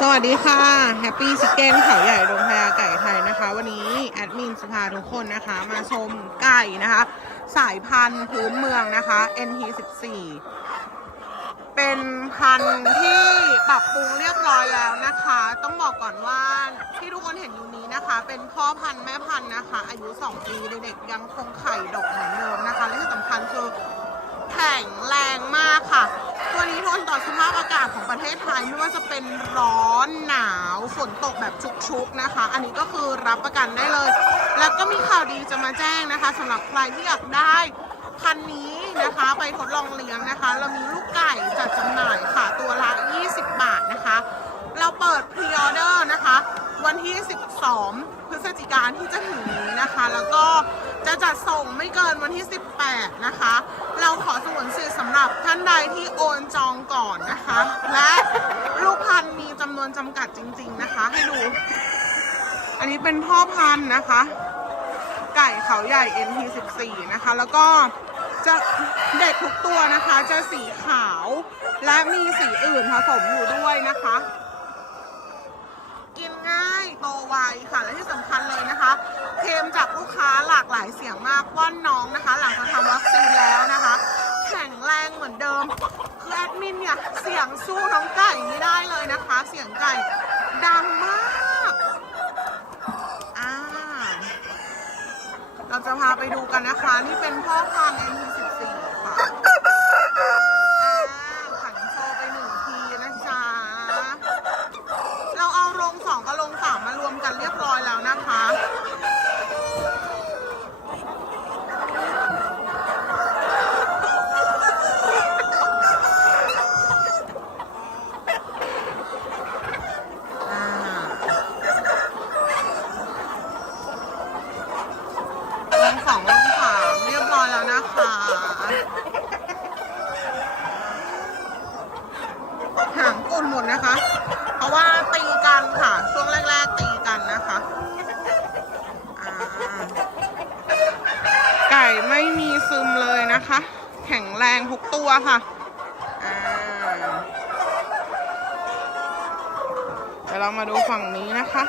สวัสดีค่ะแฮปปี้ชิคเก้นเขาใหญ่โรงพยาไก่ไทยนะคะ วันนี้แอดมินจะพาทุกคนนะคะ มาชมไก่นะคะ สายพันธุ์พื้นเมืองนะคะ NT14 เป็นพันธุ์ที่ปรับปรุงเรียบร้อยแล้วนะคะ ต้องบอกก่อนว่าที่ทุกคนเห็นอยู่นี้นะคะ เป็นพ่อพันธุ์แม่พันธุ์นะคะ อายุ 2 ปีเด็กๆยังคงไข่ดกเหมือนเดิมนะคะและที่สำคัญคือแข็งแรงมาก นต่อสภาพอากาศของประเทศไทยไม่ว่าจะเป็นร้อนหนาวฝนตกแบบชุกๆนะคะ อันนี้ก็คือรับประกันได้เลย แล้วก็มีข่าวดีจะมาแจ้งนะคะสำหรับใครที่อยากได้พันนี้นะคะไปทดลองเลี้ยงนะคะ เรามีลูกไก่จัดจำหน่ายค่ะตัวละ 20 บาทนะคะ เราเปิดพรีออเดอร์นะคะ วันที่ 12 พฤศจิกายนที่จะถึงนี้นะคะ แล้วก็ จะจัดส่งไม่เกินวันที่ 18 นะคะ เราขอสงวนสิทธิ์สำหรับท่านใดที่โอนจองก่อนนะคะ และลูกพันธุ์มีจำนวนจำกัดจริง ๆนะคะ ให้ดู อันนี้เป็นพ่อพันธุ์นะคะ ไก่เขาใหญ่ NT14 นะคะ แล้วก็จะเด็กทุกตัวนะคะจะสีขาว และมีสีอื่นผสมอยู่ด้วยนะคะ กินง่ายโตไวค่ะ และที่สำคัญเลยนะคะ เคลมจากลูกค้าหลากหลายเสียงมากว่าน้องนะคะ หลังจากทำวัคซีนแล้วนะคะ แข็งแรงเหมือนเดิมคือแอดมินเนี่ยเสียงสู้น้องไก่ไม่ได้เลยนะคะ เสียงไก่ดังมากอ่าเราจะพาไปดูกันนะคะ นี่เป็นพ่อพันธุ์ NT14 ค่ะอ่าขันโชว์ไปหนึ่งทีนะจ๊ะเราเอาโรงสองกับโรงสามมารวมกันเรียบร้อยแล้วนะคะ อ่าโรงสองโรงสามเรียบร้อยแล้วนะคะ หางกุ่นหมดนะคะ เพราะว่าตีกันค่ะ ช่วงแรก ๆ ตีกันนะคะอ่าไก่ไม่มีซึมเลยนะคะ แข็งแรงทุกตัวค่ะอ่าเดี๋ยวเรามาดูฝั่งนี้นะคะ